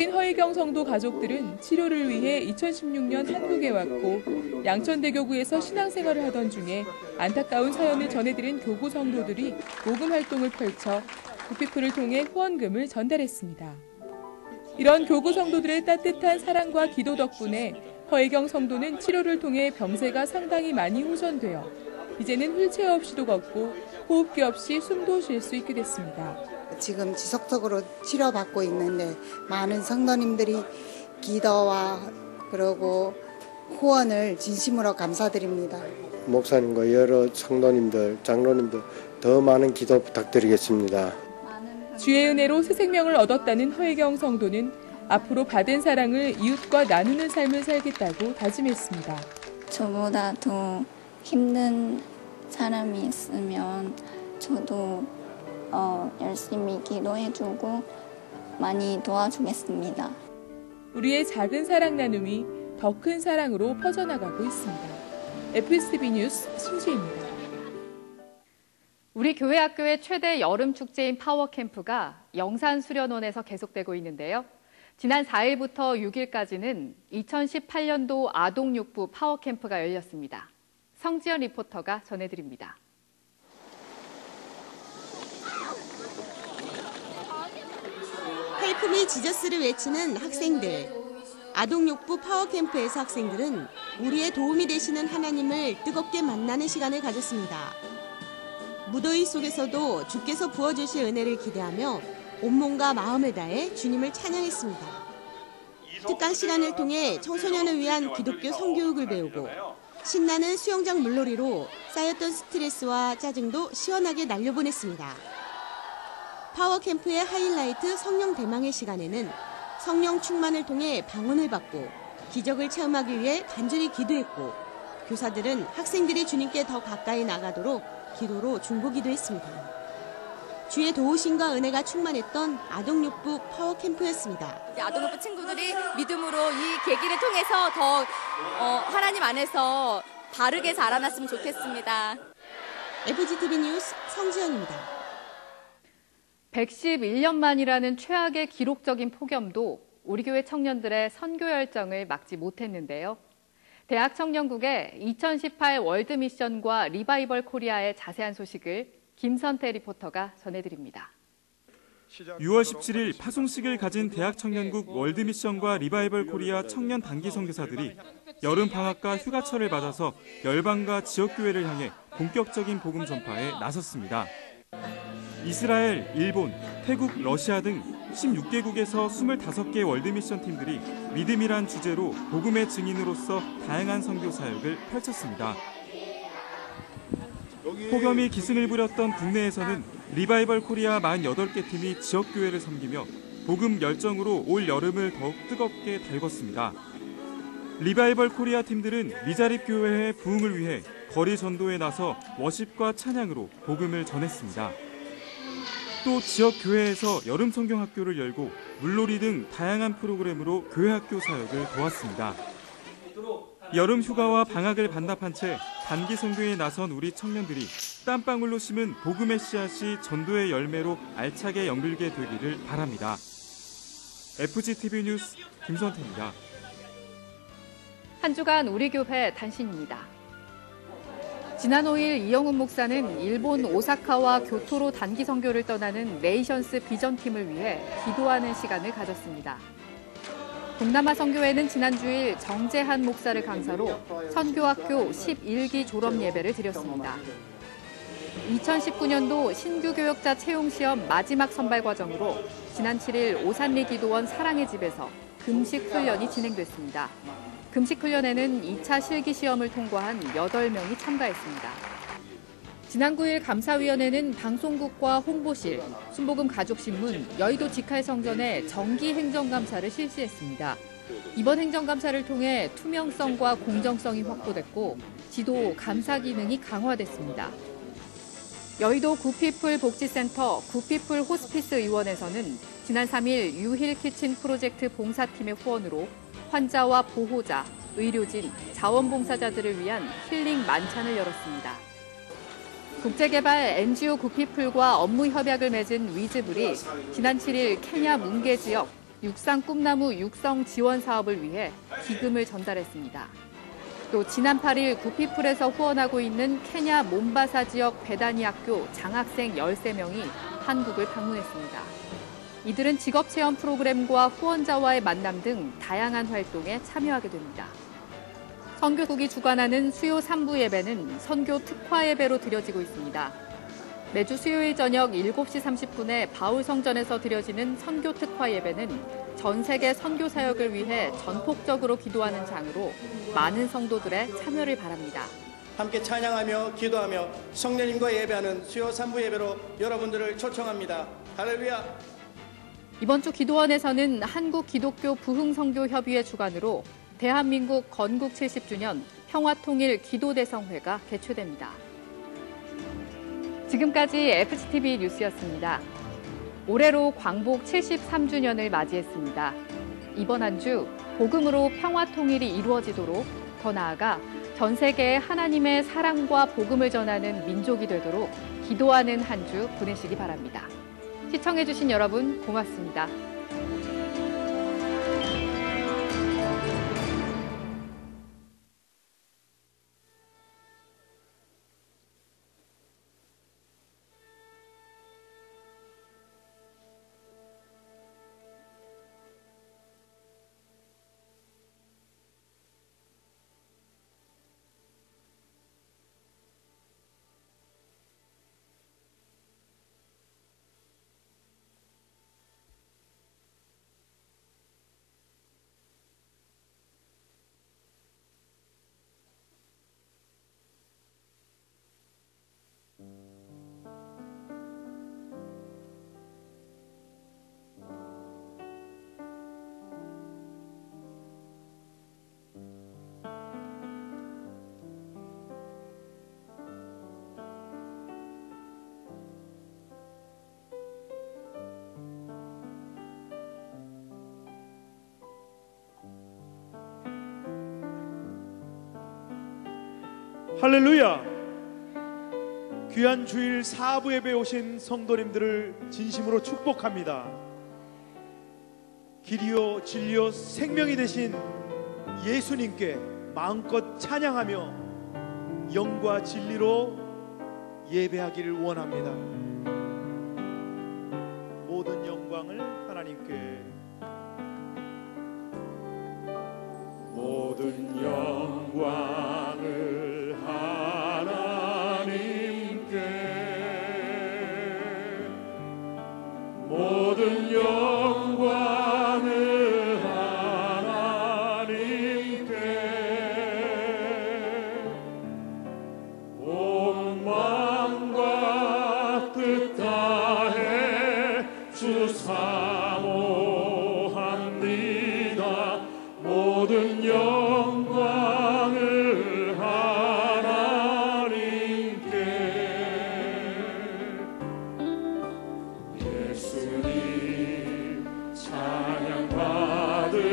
허혜경 성도 가족들은 치료를 위해 2016년 한국에 왔고 양천대교구에서 신앙생활을 하던 중에 안타까운 사연을 전해드린 교구 성도들이 모금 활동을 펼쳐 구피플을 통해 후원금을 전달했습니다. 이런 교구 성도들의 따뜻한 사랑과 기도 덕분에 허혜경 성도는 치료를 통해 병세가 상당히 많이 호전되어 이제는 휠체어 없이도 걷고 호흡기 없이 숨도 쉴 수 있게 됐습니다. 지금 지속적으로 치료받고 있는데 많은 성도님들이 기도와 그리고 후원을 진심으로 감사드립니다. 목사님과 여러 성도님들, 장로님들 더 많은 기도 부탁드리겠습니다. 주의 은혜로 새 생명을 얻었다는 허혜경 성도는 앞으로 받은 사랑을 이웃과 나누는 삶을 살겠다고 다짐했습니다. 저보다 더 힘든 사람이 있으면 저도 열심히 기도해주고 많이 도와주겠습니다. 우리의 작은 사랑 나눔이 더 큰 사랑으로 퍼져나가고 있습니다. FSTV 뉴스 신지혜입니다. 우리 교회 학교의 최대 여름 축제인 파워캠프가 영산수련원에서 계속되고 있는데요. 지난 4일부터 6일까지는 2018년도 아동육부 파워캠프가 열렸습니다. 성지연 리포터가 전해드립니다. 헬프 미 지저스를 외치는 학생들. 아동육부 파워캠프에서 학생들은 우리의 도움이 되시는 하나님을 뜨겁게 만나는 시간을 가졌습니다. 무더위 속에서도 주께서 부어주실 은혜를 기대하며 온몸과 마음을 다해 주님을 찬양했습니다. 특강 시간을 통해 청소년을 위한 기독교 성교육을 배우고 신나는 수영장 물놀이로 쌓였던 스트레스와 짜증도 시원하게 날려보냈습니다. 파워캠프의 하이라이트 성령 대망의 시간에는 성령 충만을 통해 방언을 받고 기적을 체험하기 위해 간절히 기도했고 교사들은 학생들이 주님께 더 가까이 나가도록 기도로 중보기도 했습니다. 주의 도우심과 은혜가 충만했던 아동육부 파워캠프였습니다. 아동육부 친구들이 믿음으로 이 계기를 통해서 더 하나님 안에서 바르게 자라났으면 좋겠습니다. FGTV 뉴스 성지연입니다. 111년 만이라는 최악의 기록적인 폭염도 우리 교회 청년들의 선교 열정을 막지 못했는데요. 대학 청년국의 2018 월드미션과 리바이벌 코리아의 자세한 소식을 김선태 리포터가 전해드립니다. 6월 17일 파송식을 가진 대학 청년국 월드미션과 리바이벌 코리아 청년 단기 선교사들이 여름 방학과 휴가철을 맞아서 열방과 지역교회를 향해 본격적인 복음 전파에 나섰습니다. 이스라엘, 일본, 태국, 러시아 등 16개국에서 25개 월드미션 팀들이 믿음이란 주제로 복음의 증인으로서 다양한 선교 사역을 펼쳤습니다. 폭염이 기승을 부렸던 국내에서는 리바이벌 코리아 48개 팀이 지역교회를 섬기며 복음 열정으로 올 여름을 더욱 뜨겁게 달궜습니다. 리바이벌 코리아 팀들은 미자립 교회의 부흥을 위해 거리 전도에 나서 워십과 찬양으로 복음을 전했습니다. 또 지역 교회에서 여름 성경 학교를 열고 물놀이 등 다양한 프로그램으로 교회 학교 사역을 도왔습니다. 여름 휴가와 방학을 반납한 채 단기 선교에 나선 우리 청년들이 땀방울로 심은 복음의 씨앗이 전도의 열매로 알차게 연결게 되기를 바랍니다. FGTV 뉴스 김선태입니다. 한 주간 우리 교회 단신입니다. 지난 5일 이영훈 목사는 일본 오사카와 교토로 단기 선교를 떠나는 네이션스 비전팀을 위해 기도하는 시간을 가졌습니다. 동남아 선교회는 지난 주일 정재한 목사를 강사로 선교학교 11기 졸업 예배를 드렸습니다. 2019년도 신규 교역자 채용 시험 마지막 선발 과정으로 지난 7일 오산리 기도원 사랑의 집에서 금식 훈련이 진행됐습니다. 금식 훈련에는 2차 실기 시험을 통과한 8명이 참가했습니다. 지난 9일 감사위원회는 방송국과 홍보실, 순복음 가족신문, 여의도 직할성전에 정기 행정감사를 실시했습니다. 이번 행정감사를 통해 투명성과 공정성이 확보됐고 지도 감사 기능이 강화됐습니다. 여의도 구피플 복지센터 구피플 호스피스 의원에서는 지난 3일 유힐 키친 프로젝트 봉사팀의 후원으로 환자와 보호자, 의료진, 자원봉사자들을 위한 힐링 만찬을 열었습니다. 국제개발 NGO 구피플과 업무 협약을 맺은 위즈블이 지난 7일 케냐 뭉게 지역 육상 꿈나무 육성 지원 사업을 위해 기금을 전달했습니다. 또 지난 8일 구피풀에서 후원하고 있는 케냐 몬바사 지역 베다니 학교 장학생 13명이 한국을 방문했습니다. 이들은 직업체험 프로그램과 후원자와의 만남 등 다양한 활동에 참여하게 됩니다. 선교국이 주관하는 수요 3부 예배는 선교 특화 예배로 드려지고 있습니다. 매주 수요일 저녁 7시 30분에 바울성전에서 드려지는 선교 특화 예배는 전 세계 선교 사역을 위해 전폭적으로 기도하는 장으로 많은 성도들의 참여를 바랍니다. 함께 찬양하며 기도하며 성령님과 예배하는 수요 3부 예배로 여러분들을 초청합니다. 할렐루야! 이번 주 기도원에서는 한국기독교 부흥선교협의회 주관으로 대한민국 건국 70주년 평화통일 기도대성회가 개최됩니다. 지금까지 FCTV 뉴스였습니다. 올해로 광복 73주년을 맞이했습니다. 이번 한 주 복음으로 평화통일이 이루어지도록, 더 나아가 전 세계에 하나님의 사랑과 복음을 전하는 민족이 되도록 기도하는 한 주 보내시기 바랍니다. 시청해주신 여러분 고맙습니다. 할렐루야! 귀한 주일 4부 예배에 오신 성도님들을 진심으로 축복합니다. 길이요 진리요 생명이 되신 예수님께 마음껏 찬양하며 영과 진리로 예배하기를 원합니다. 모든 영광을 하나님께, 모든 영광을 모든 영광을 하나님께, 온 마음과 뜻 다해 주 사모합니다. 모든 영광을 하나님께. 예수님 찬양 받으소서.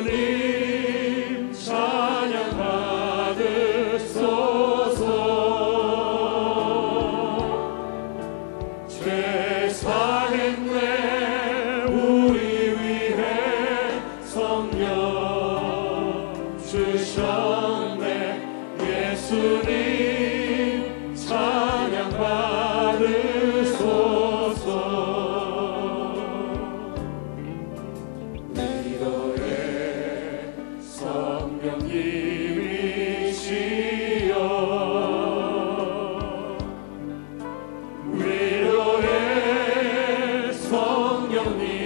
예수님 찬양 받으소서. 죄 사했네 우리 위해 성령 주셨네. 예수님 찬양 받으소서. 위로의 성령님이시여, 위로의 성령님이시여,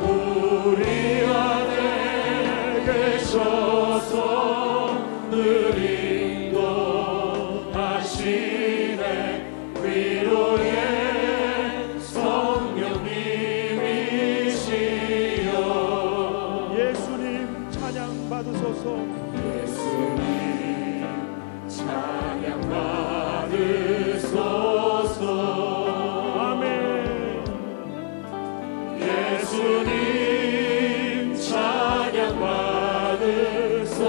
우리 안에 계셔서 늘 인도하시네. 위로의 성령님이시여, 예수님 찬양 받으소서. 예수님 찬양 받으소서. 아멘. 예수님 찬양 받으소서.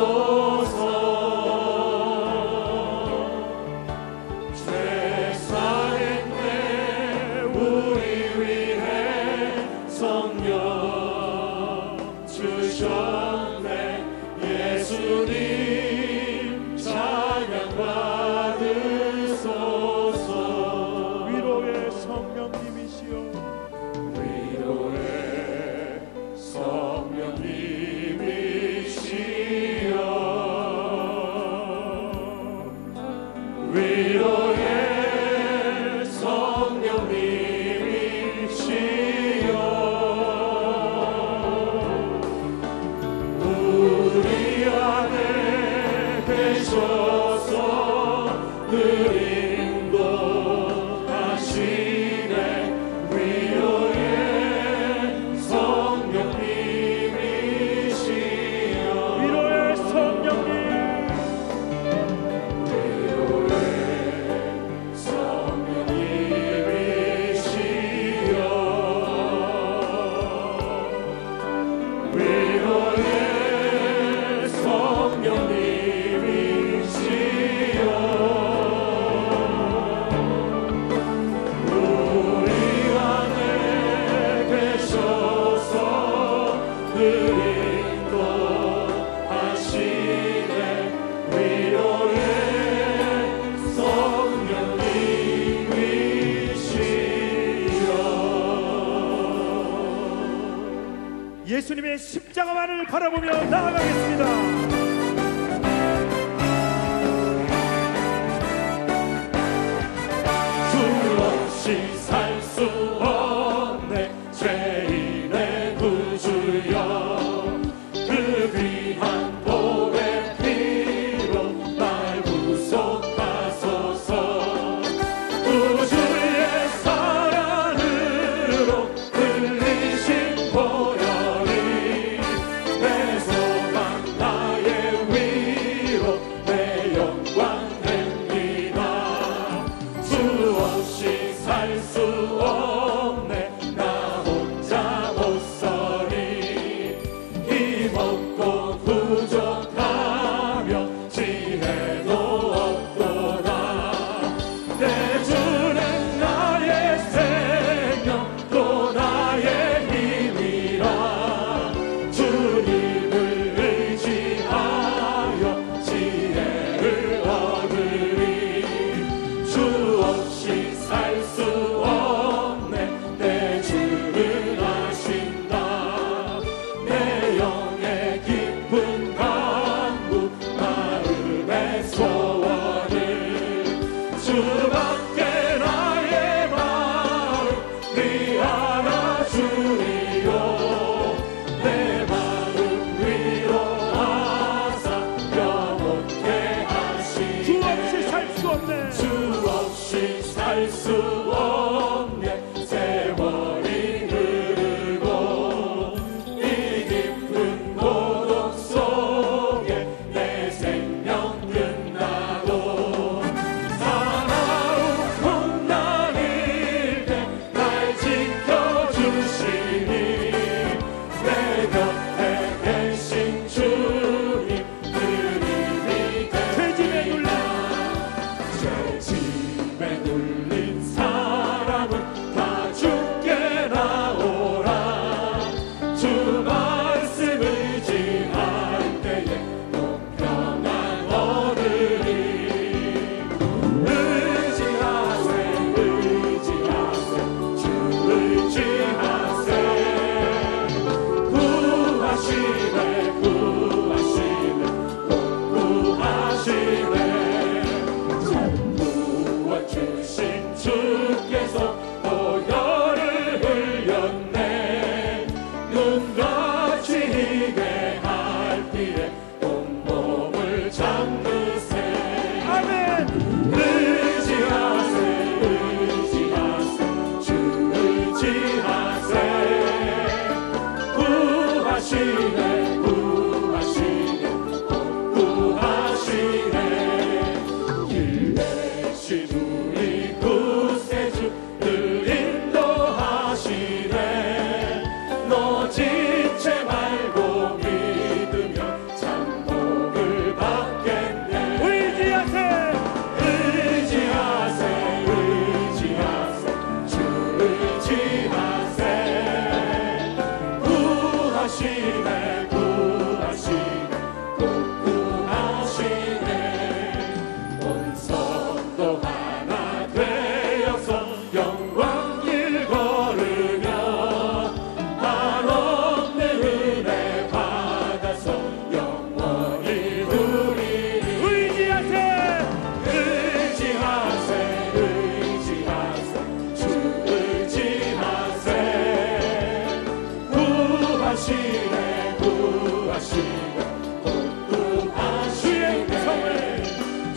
예수님의 십자가만을 바라보며 나아가겠습니다. 주 없이 살 수 없네 죄인의 구주여 그 귀한 보배 피로 날 구속하소서 구주의 사랑으로 흘리신 보혈이 내 소망 나의 위로 내 영광 됩니다. 주 없이 살 수 없네 나 혼자 못 서리 힘없고 부족하며 지혜도 없도다 내 주는 나의 생명 또 나의 힘이라 주님을 의지하여 지혜를 얻으리 주 없이 살 수 없네 내 주를 아신다 내 영의 깊은 간구 마음의 소원을 주밖에 나의 마음 네 알아주리요 내 마음 위로하사 영원케 하시네 주 없이 살 수 없네 주 없이 살 수 없네 세월이 흐르고 이 깊은 고독 속에 내 생명 끝나도 사나운 풍랑일 때 날 지켜주시니 내 곁에 계신 주님 그림이 됩니다 죄짐에 눌린 사람은 다 죽게 나오라 주 말씀 의지할 때에 공평한 얻으리 의지하세 의지하세 주 의지하세 구하시네 구하시네 꼭 구하시네 참 구원주신 주께서 보혈을 흘렸네 눈같이 희게 할 피에 온몸을 잠그세 아멘 의지하세 의지하세 주 의지하세 구하시네 구하시네 꼭 구하시네 길 대신 우리 구세주 늘 인도하시네 너 지체 말고 믿으면 참복을 받겠네 의지하세 의지하세 의지하세 주 의지하세 구하시네 구하시네 꼭 구하시네 온 성도 하나 되어서 영광 길 걸으며 한없는 은혜 받아서 영원히 누리리 의지하세 의지하세 의지하세 주 의지하세 구하시네 구하시네 꼭 구하시네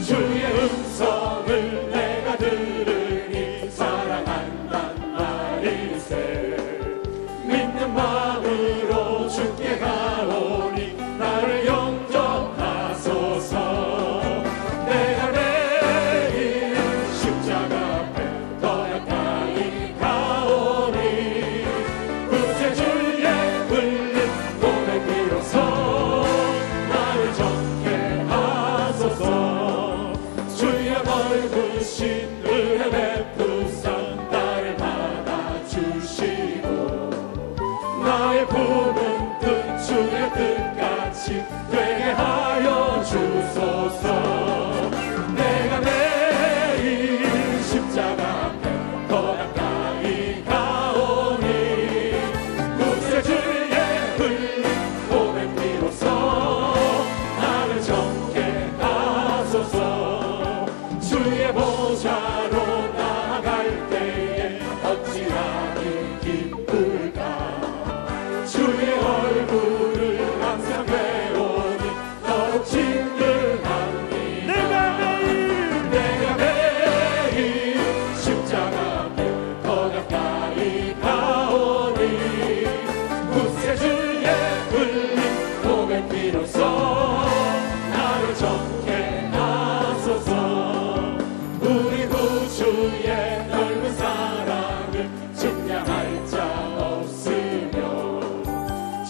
주의 음성을 내가 들으니 사랑한단 말일세 믿는 마음으로 주께 가오니 나를 영접하소서 내가 내일 십자가 앞에 더 가까이 가오니 구세주의 흘린 고백 비로소 나를 적게 하소서 주여 넓으신 은혜 베푸사 나를 받아주시고 나의 품은 뜻 주의 뜻같이 되게 하여 주소서 내가 내일 십자가 앞에 더 가까이 가오니 구세주의 흘린 비로소 나를 좋게 하소서. 우리 구주의 넓은 사랑을 증량할 자 없으며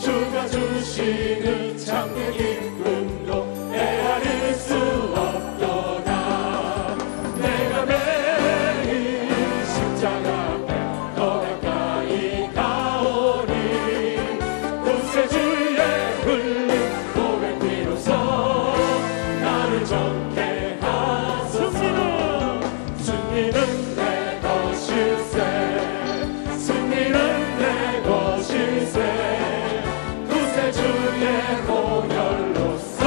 주가 주시는 참된 기쁨도 헤아릴 수 없도다. 내가 매일 십자가 앞에 더 가까이 가오니 구세주의 흘린 고백 비로소 나를 좋게 하소서. 승리는 내 것일세. 승리는 내 것일세. 구세주의 보혈로서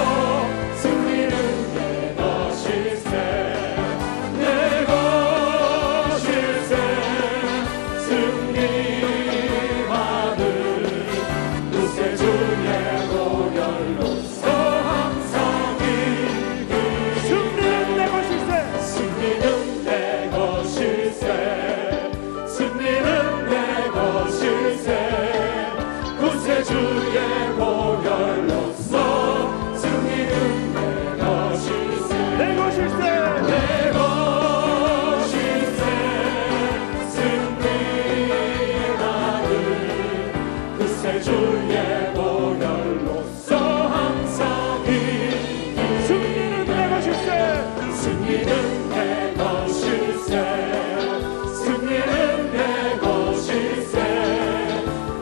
승리는 내 것일세. 내 것일세. 승리하는 구세주의 보혈로서 항상 이기리. 승리는 내 것일세. 승리는 내 것일세. 승리는 내 것일세. 구세주의 보혈로서 승리는 내 것일세. 내 것일세. 내 것일세. 승리하는 구세주의 보혈로서 항상 이기리. 승리는 내 것일세. 승리는 내 것일세. 승리는 내 것일세.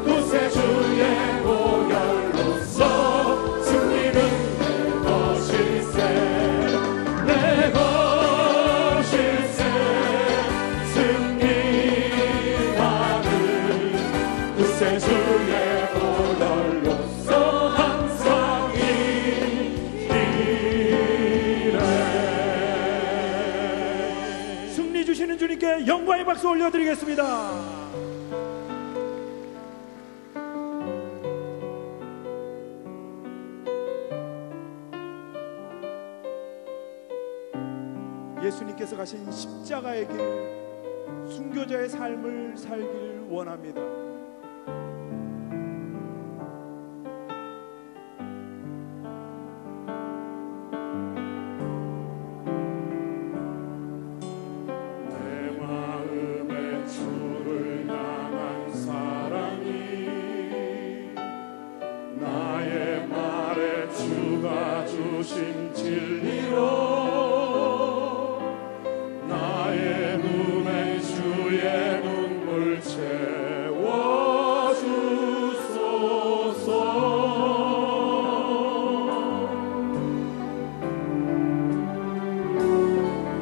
구세주의 보혈로서 승리는 내 것일세. 내 것일세. 승리하는 구세주의 보혈로서 항상 이기래. 승리 주시는 주님께 영광의 박수 올려드리겠습니다. 예수님께서 가신 십자가의 길, 순교자의 삶을 살길 원합니다. 내 마음에 주를 향한 사랑이 나의 말에 주가 주신 진리로 나의 눈에 주의 눈물 채워주소서.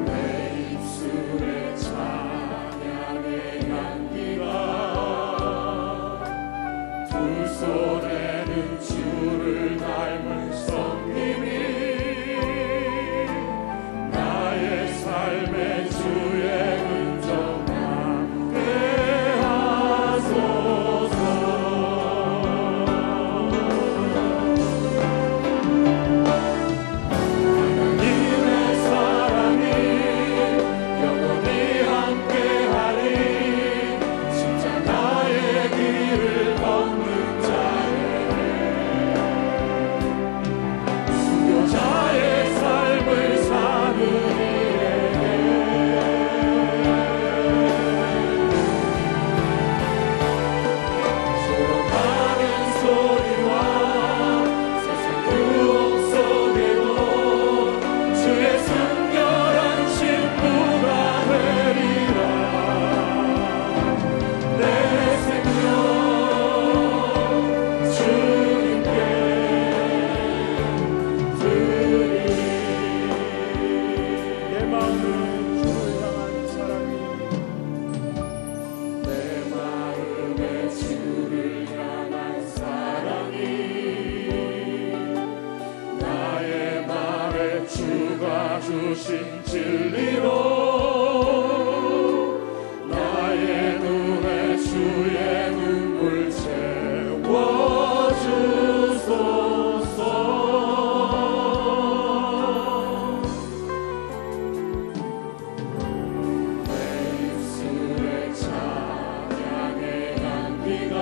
내 입술에 찬양의 향기가 두 손에는 주를 닮은 성님이 나의 삶의 주의 흔적 남게 하소서. 하나님의 사랑이 영원히 함께하리. 십자가의 길을 걷는 자에게 순교자의 삶을 사는 이에게 소록하는 소리와 세상 유혹 속에도 주의 순결한 신부가 되리라. 내 생명 주님께 드리리. 내 마음은 주를 향한 사랑이 내 마음에 주를 향한 사랑이 나의 말에 주가 주신 진리로 나의 눈에 주의 눈물 채워주소서. 내 입술에 찬양의 향기가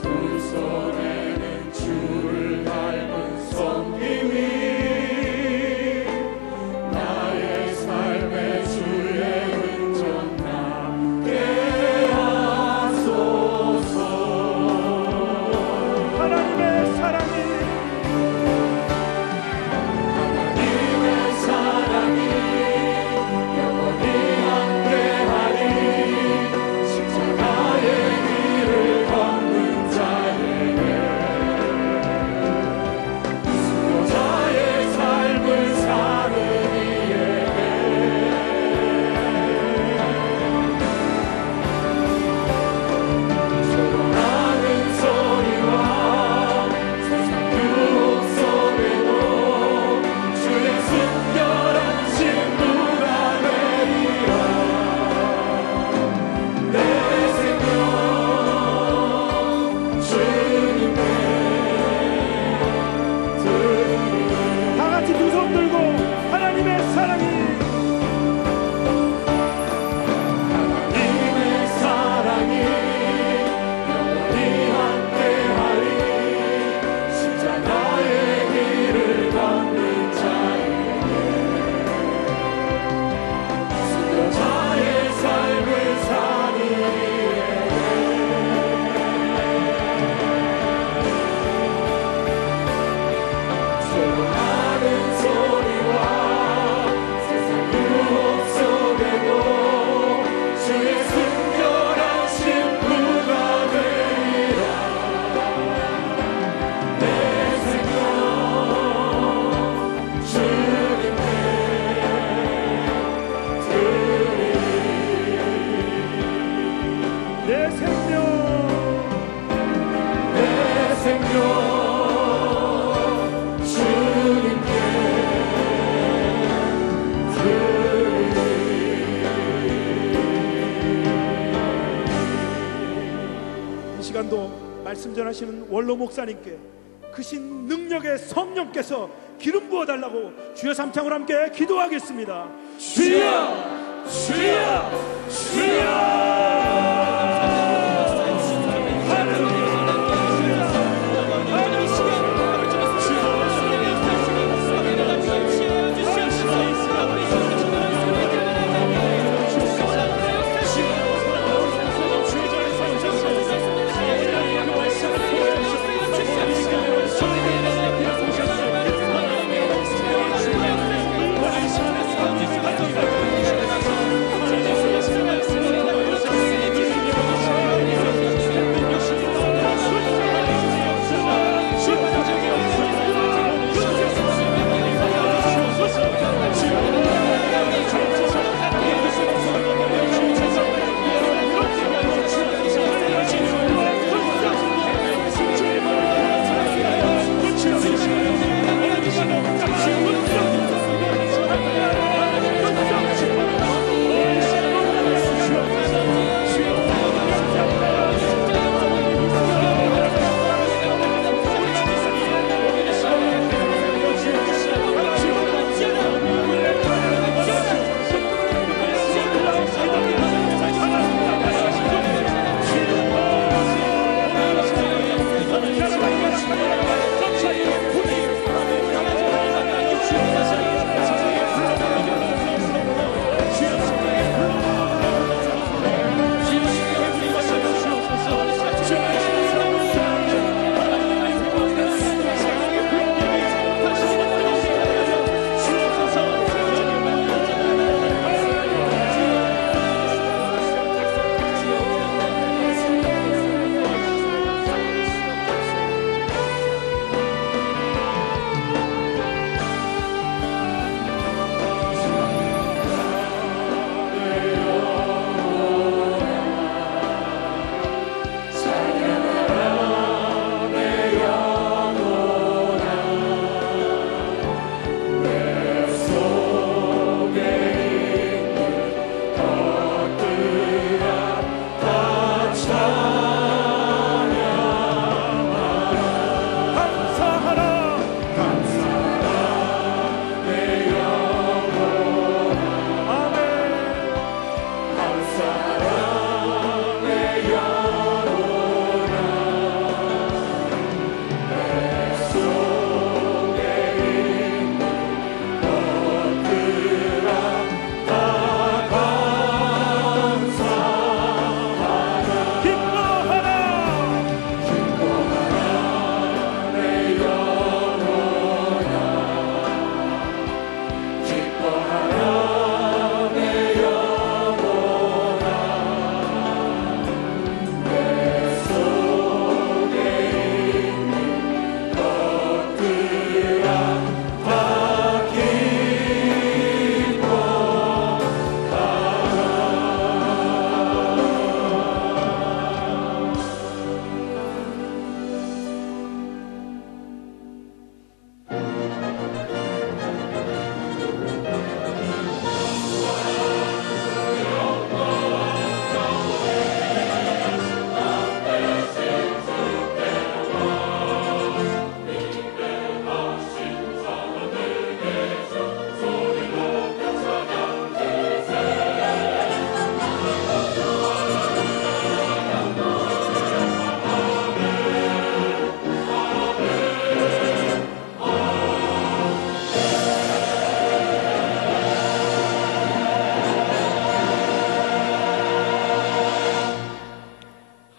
두 손에는 주 시간도 말씀 전하시는 원로 목사님께 크신 능력의 성령께서 기름 부어달라고 주여 삼창으로 함께 기도하겠습니다. 주여 주여 주여.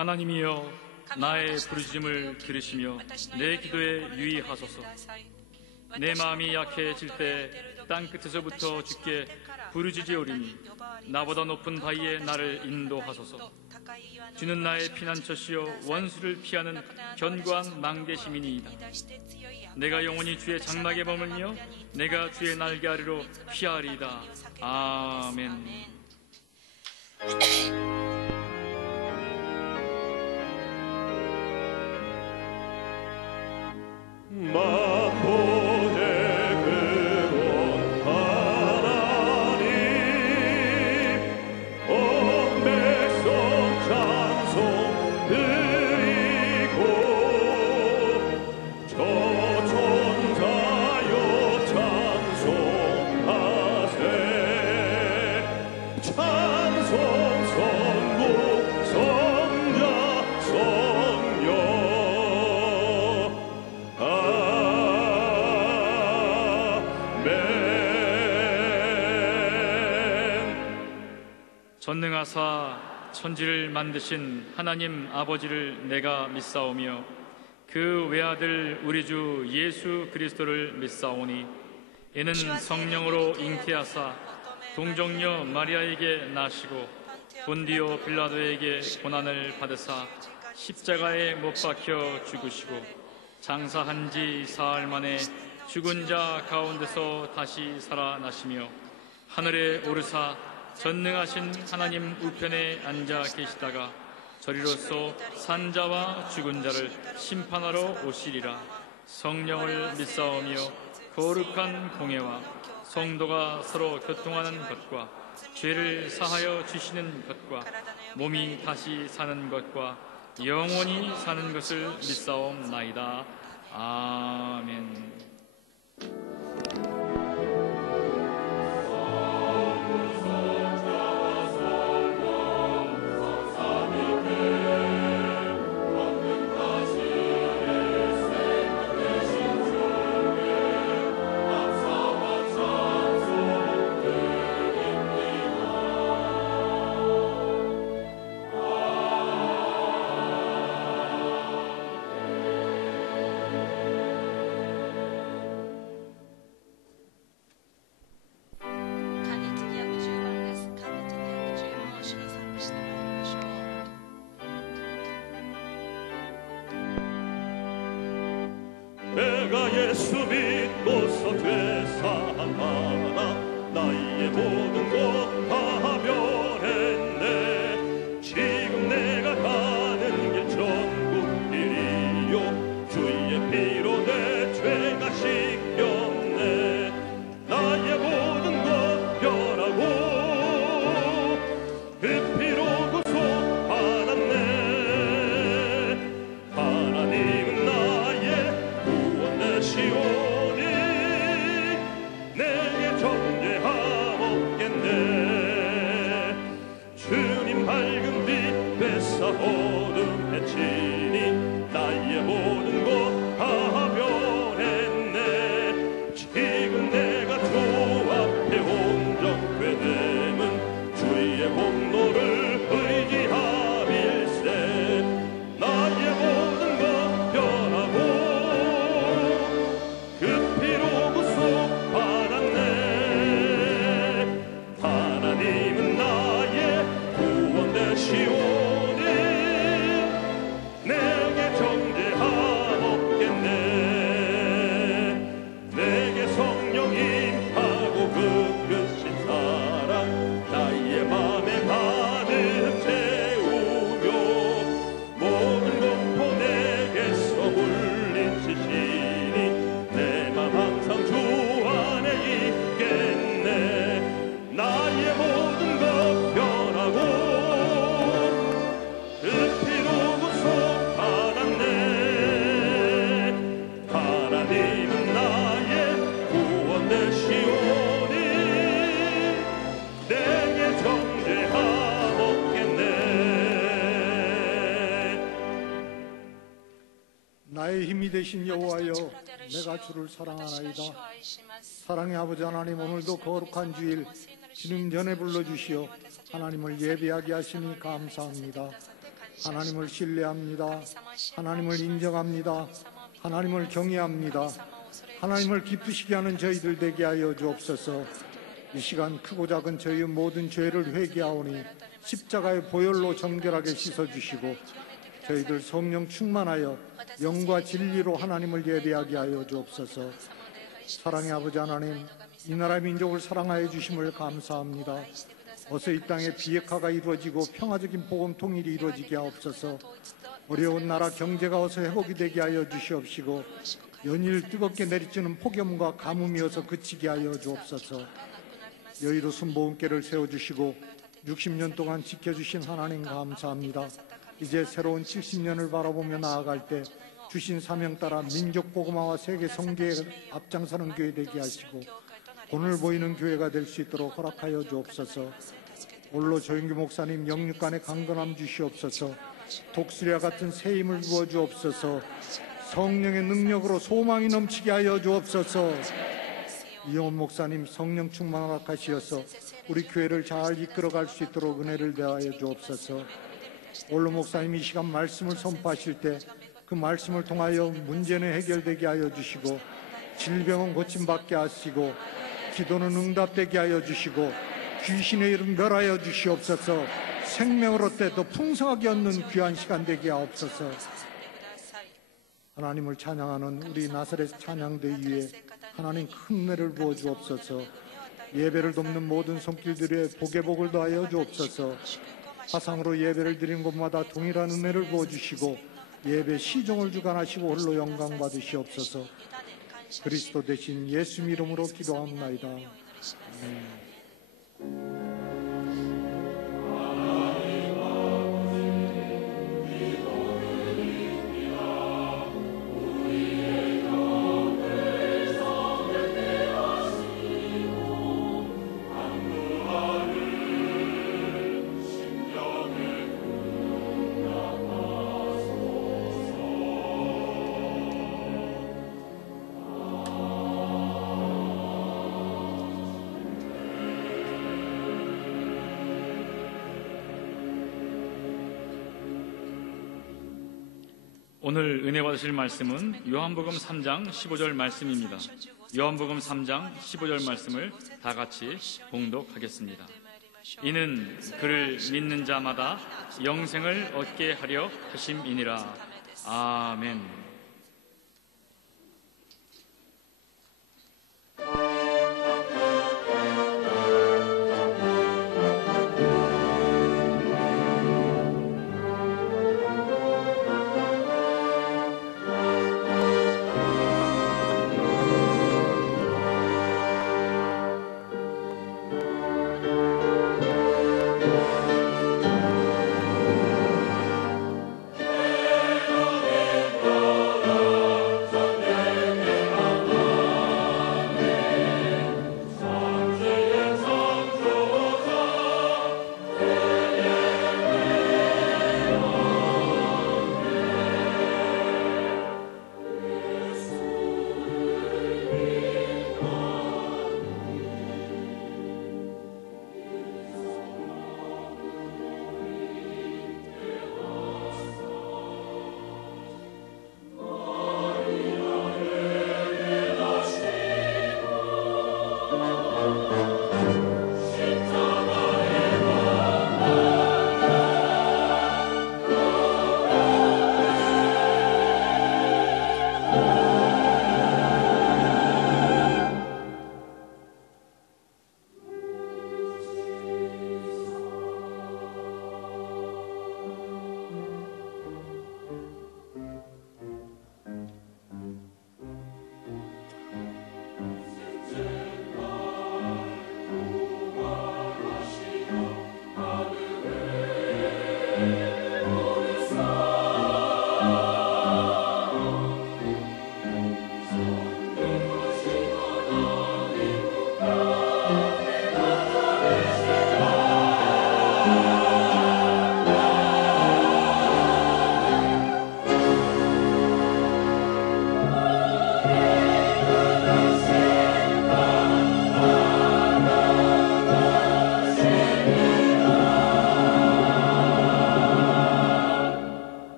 하나님이여 나의 부르짖음을 들으시며 내 기도에 유의하소서. 내 마음이 약해질 때 땅끝에서부터 주께 부르짖으오리니 나보다 높은 바위에 나를 인도하소서. 주는 나의 피난처시여 원수를 피하는 견고한 망대심이니이다. 내가 영원히 주의 장막에 머물며 내가 주의 날개 아래로 피하리이다. 아멘. 만본의 근원 하나님 온 백성 찬송 드리 전능하사 천지를 만드신 하나님 아버지를 내가 믿사오며 그 외아들 우리 주 예수 그리스도를 믿사오니 이는 성령으로 잉태하사 동정녀 마리아에게 나시고 본디오 빌라도에게 고난을 받으사 십자가에 못 박혀 죽으시고 장사한 지 사흘 만에 죽은 자 가운데서 다시 살아나시며 하늘에 오르사 전능하신 하나님 우편에 앉아 계시다가 저리로서 산자와 죽은 자를 심판하러 오시리라. 성령을 믿사오며 거룩한 공예와 성도가 서로 교통하는 것과 죄를 사하여 주시는 것과 몸이 다시 사는 것과 영원히 사는 것을 믿사옵나이다. 아멘. 내가 예수 믿고서 되살아나 나의 모든 것 다 변했네. 지금 내가 가는 길 천국 길이요 주의 피로 내 죄가 씻겼네. 나의 모든 것 변하고 그 피로 구속 받았네. 하나님은 나의 시오니 내게 존재하옵겠네. 주님 밝은 빛 뺏어 어둠 해치니 나의 모든 것 다 변했네. 지금 내가 주 앞에 온전케 됨은 주의 공로를 의지함일세. 나의 모든 것 변하고 그 피로 구속 받았네. 하나님은 나의 구원 되시오니 내게 존재하옵겠네. 내게 성령 임하고 그 크신 사랑 나의 맘에 가득 채우며 모든 공포 내게서 물리치시니 내 맘 항상 주 안에 있겠네. 나의 모든 것 변하고 그 피로 구속 받았네. 하나님은 나의 구원 되시오니 내게 존재하옵겠네. 나의 힘이 되신 여호와여, 내가 주를 사랑하나이다. 사랑의 아버지 하나님, 오늘도 거룩한 주일 주님 전에 불러주시어 하나님을 예배하게 하시니 감사합니다. 하나님을 신뢰합니다. 하나님을 인정합니다. 하나님을 경외합니다. 하나님을 기쁘시게 하는 저희들 되게 하여 주옵소서. 이 시간 크고 작은 저희의 모든 죄를 회개하오니 십자가의 보혈로 정결하게 씻어주시고 저희들 성령 충만하여 영과 진리로 하나님을 예배하게 하여 주옵소서. 사랑의 아버지 하나님, 이 나라 민족을 사랑하여 주심을 감사합니다. 어서 이 땅에 비핵화가 이루어지고 평화적인 복음 통일이 이루어지게 하옵소서. 어려운 나라 경제가 어서 회복이 되게 하여 주시옵시고 연일 뜨겁게 내리치는 폭염과 가뭄이 어서 그치게 하여 주옵소서. 여의도 순복음교회를 세워주시고 60년 동안 지켜주신 하나님 감사합니다. 이제 새로운 70년을 바라보며 나아갈 때 주신 사명 따라 민족 복음화와 세계 선교에 앞장서는 교회 되게 하시고 본을 보이는 교회가 될 수 있도록 허락하여 주옵소서. 올로 조영규 목사님 영육간의 강건함 주시옵소서. 독수리와 같은 새 힘을 부어 주옵소서. 성령의 능력으로 소망이 넘치게 하여 주옵소서. 이용원 목사님 성령 충만 허락하시어서 우리 교회를 잘 이끌어갈 수 있도록 은혜를 대하여 주옵소서. 원로 목사님이 이 시간 말씀을 선포하실 때 그 말씀을 통하여 문제는 해결되게 하여 주시고 질병은 고침받게 하시고 기도는 응답되게 하여 주시고 귀신의 이름 멸하여 주시옵소서. 생명을 얻되 더 풍성하게 얻는 귀한 시간 되게 하옵소서. 하나님을 찬양하는 우리 나사렛 찬양대 위에 하나님 큰 은혜를 부어 주옵소서. 예배를 돕는 모든 손길들의 복에 복을 더하여 주옵소서. 화상으로 예배를 드리는 곳마다 동일한 은혜를 부어 주시고 예배 시종을 주관하시고 홀로 영광 받으시옵소서. 그리스도 대신 예수 이름으로 기도합나이다. 아멘. 오늘 은혜 받으실 말씀은 요한복음 3장 15절 말씀입니다. 요한복음 3장 15절 말씀을 다 같이 봉독하겠습니다. 이는 그를 믿는 자마다 영생을 얻게 하려 하심이니라. 아멘.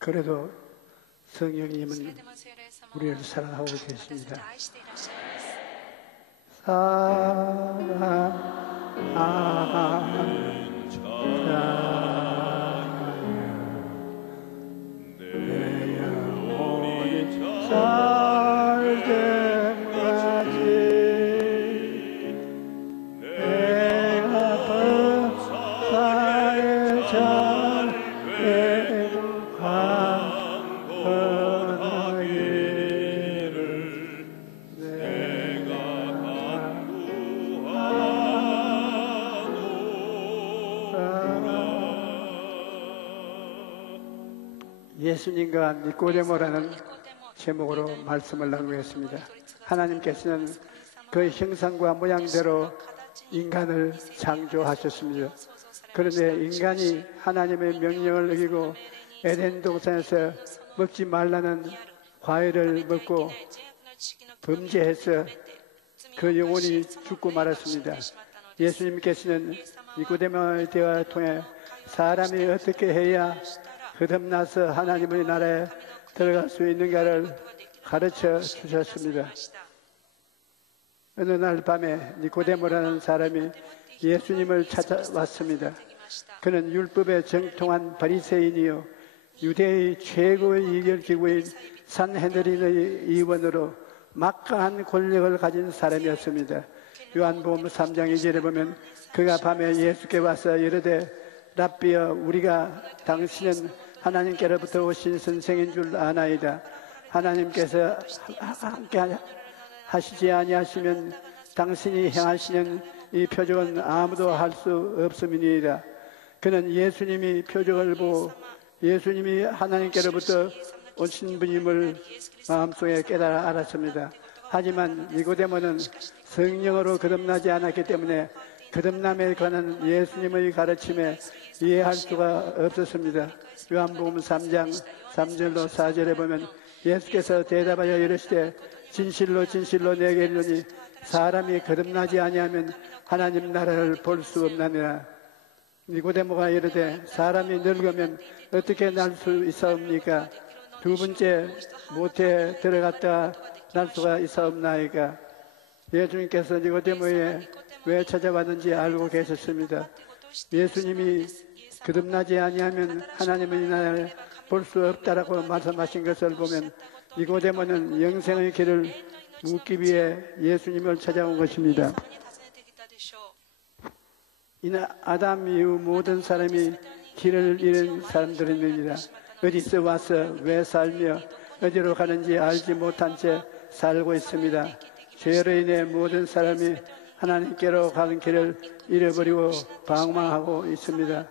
그래도 성령님은 우리를 사랑하고 계십니다. 예수님과 니고데모라는 제목으로 말씀을 나누겠습니다. 하나님께서는 그 형상과 모양대로 인간을 창조하셨습니다. 그런데 인간이 하나님의 명령을 어기고 에덴 동산에서 먹지 말라는 과일을 먹고 범죄해서 그 영혼이 죽고 말았습니다. 예수님께서는 니고데모의 대화를 통해 사람이 어떻게 해야 거듭나서 하나님의 나라에 들어갈 수 있는가를 가르쳐 주셨습니다. 어느 날 밤에 니고데모라는 사람이 예수님을 찾아왔습니다. 그는 율법에 정통한 바리새인이요 유대의 최고의 이결기구인 산헤드린의 의원으로 막강한 권력을 가진 사람이었습니다. 요한복음 3장 2절에 보면 그가 밤에 예수께 와서 이르되 랍비여 우리가 당신은 하나님께로부터 오신 선생인 줄 아나이다. 하나님께서 함께 하시지 아니하시면 당신이 행하시는 이 표적은 아무도 할 수 없음이니이다. 그는 예수님이 표적을 보고 예수님이 하나님께로부터 오신 분임을 마음속에 깨달아 알았습니다. 하지만 니고데모는 성령으로 거듭나지 않았기 때문에 거듭남에 관한 예수님의 가르침에 이해할 수가 없었습니다. 요한복음 3장 3절로 4절에 보면 예수께서 대답하여 이르시되 진실로 진실로 내게 이르노니 사람이 거듭나지 아니하면 하나님 나라를 볼 수 없나니라. 니고데모가 이르되 사람이 늙으면 어떻게 날 수 있사옵니까? 두 번째 모태에 들어갔다 날 수가 있사옵나이까? 예수님께서 니고데모에 왜 찾아왔는지 알고 계셨습니다. 예수님이 거듭나지 아니하면 하나님의 나라를 볼 수 없다라고 말씀하신 것을 보면 니고데모는 영생의 길을 묻기 위해 예수님을 찾아온 것입니다. 이는 아담 이후 모든 사람이 길을 잃은 사람들입니다. 어디서 와서 왜 살며 어디로 가는지 알지 못한 채 살고 있습니다. 죄로 인해 모든 사람이 하나님께로 가는 길을 잃어버리고 방황하고 있습니다.